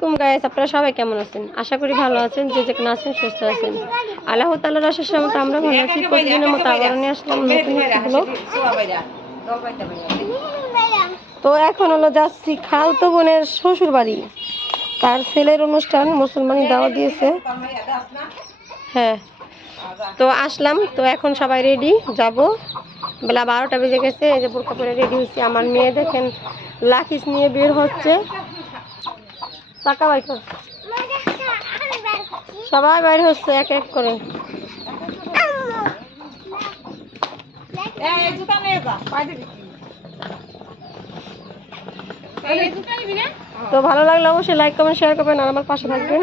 আলাইকুম গাইস, আপনারা সবাই কেমন আছেন? আশা করি ভালো আছেন, যে যেখানে আছেন সুস্থ আছেন। আল্লাহ তাআলার আশীর্বাদে আমরা ভালো আছি। প্রতিদিনের মতো আবার নিয়ে আসলাম নতুন একটি ব্লগ। তো এখন হলো যাচ্ছি খালতো বোনের শ্বশুর বাড়ি, তার ছেলের অনুষ্ঠান, মুসলমানি দাওয়াত দিয়েছে। হ্যাঁ, তো আসলাম। তো এখন সবাই রেডি, যাব। বেলা 12টা বেজে গেছে। এই যে বোরকা পরে রেডি হয়েছি। আমার মেয়ে দেখেন লাকিস নিয়ে বের হচ্ছে। টাকা বাইর কর, সবাই বাইর হচ্ছে এক এক করে। তো ভালো লাগলে অবশ্যই লাইক কমেন্ট শেয়ার করবেন আর আমার পাশে থাকবেন।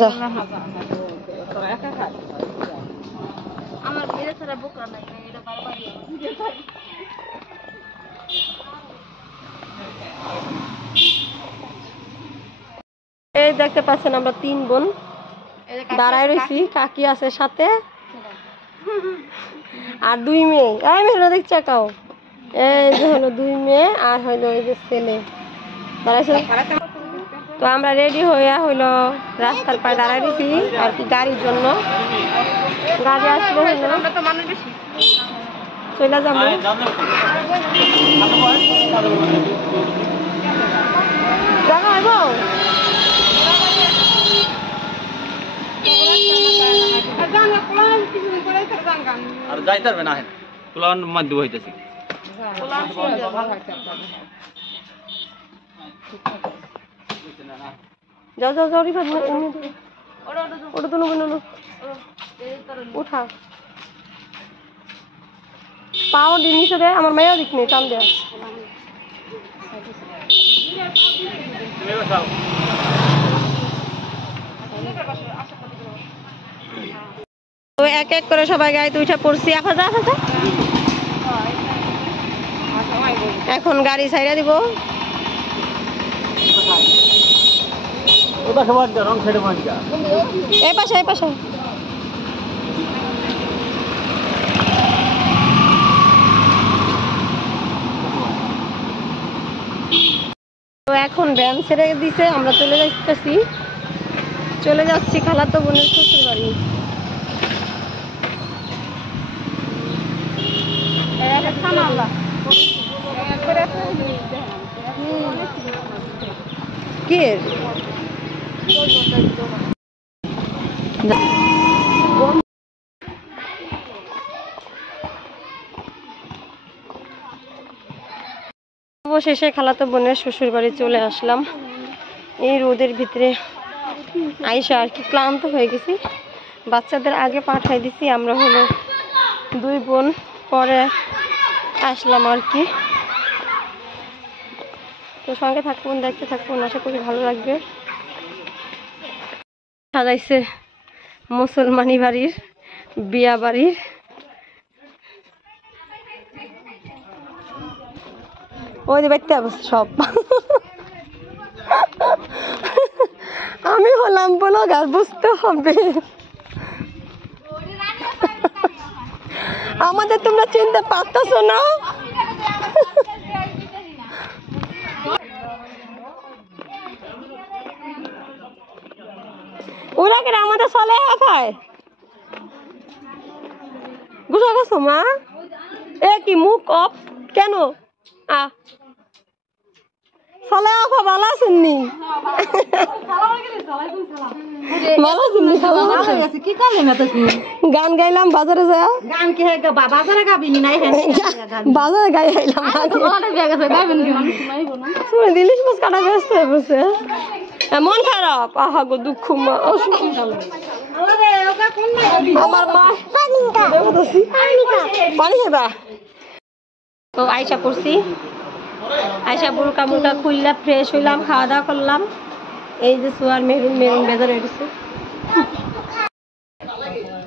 যা এই দেখতে পাচ্ছেন আমরা 3 বোন দাঁড়ায় রয়েছি, কাকি আছে সাথে আর 2 মেয়ে। এই মেয়েরা দেখছে কাও, এই যে হলো 2 মেয়ে আর হইলো এই যে ছেলে দাঁড়াইছে। তো আমরা রেডি হইয়া হইলো রাস্তার পায়ে দাঁড়ায় রয়েছি আর কি গাড়ির জন্য। গাড়ি আসলে হইলো চলে যাবো। দেখা হইব আর যাইতে পারবে না, কুলান মধ্যে হইতেছি। যাও যাও যাও, রিফাত ওটা তো নেবো, উঠা পাও দিন নিচে দে, আমার মেয়েও দিক নেই, টান দেয়। তো এক এক করে সবাই গাড়িতে উঠে পড়ছি। এখন গাড়ি ছাইড়া দিব। এই পাশে এই পাশে। তো এখন ভ্যান ছেড়ে দিছে, আমরা চলে যাচ্ছি খালাতো বোনের শ্বশুর বাড়ি। কি অবশেষে খালাতো বোনের শ্বশুর বাড়ি চলে আসলাম। এই রোদের ভিতরে আইসা আর কি ক্লান্ত হয়ে গেছি। বাচ্চাদের আগে পাঠাই দিছি, আমরা হলো 2 বোন পরে আসলাম আর কি। তো সঙ্গে থাকুন, দেখতে থাকুন, আশা করি ভালো লাগবে। সাজাইছে মুসলমানি বাড়ির, বিয়া বাড়ির। ওই যে বাইতে সব আমি হলাম বলো গাছ বুঝতে হবে আমাদের, তোমরা চিনতে পারতেছো না। ওরা কেন আমাদের চলে খায় গুছা গেছো মা? এ কি মুখ অফ কেন? চলে আফা ভালো আছেননি? গান গাইলাম বাজারে যা। বাজারে গাই আইলাম, ইলিশ মাছ কাটা ব্যস্ত হয়ে পড়ছে। মন খারাপ, আহা গো দুঃখ মা। আমার মা পানি খাবা। তো আইসা পড়ছি, আইসা বোরকা মুরকা খুললাম, ফ্রেশ হইলাম, খাওয়া দাওয়া করলাম। এই যে সোয়ার মেরুন বেজার হয়ে গেছে।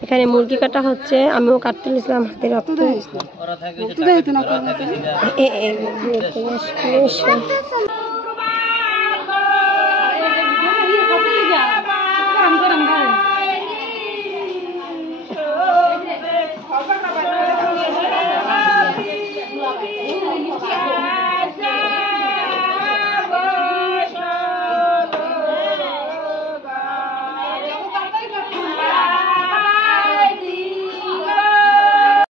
এখানে মুরগি কাটা হচ্ছে, আমিও কাটতে নিয়েছিলাম হাতে রক্ত।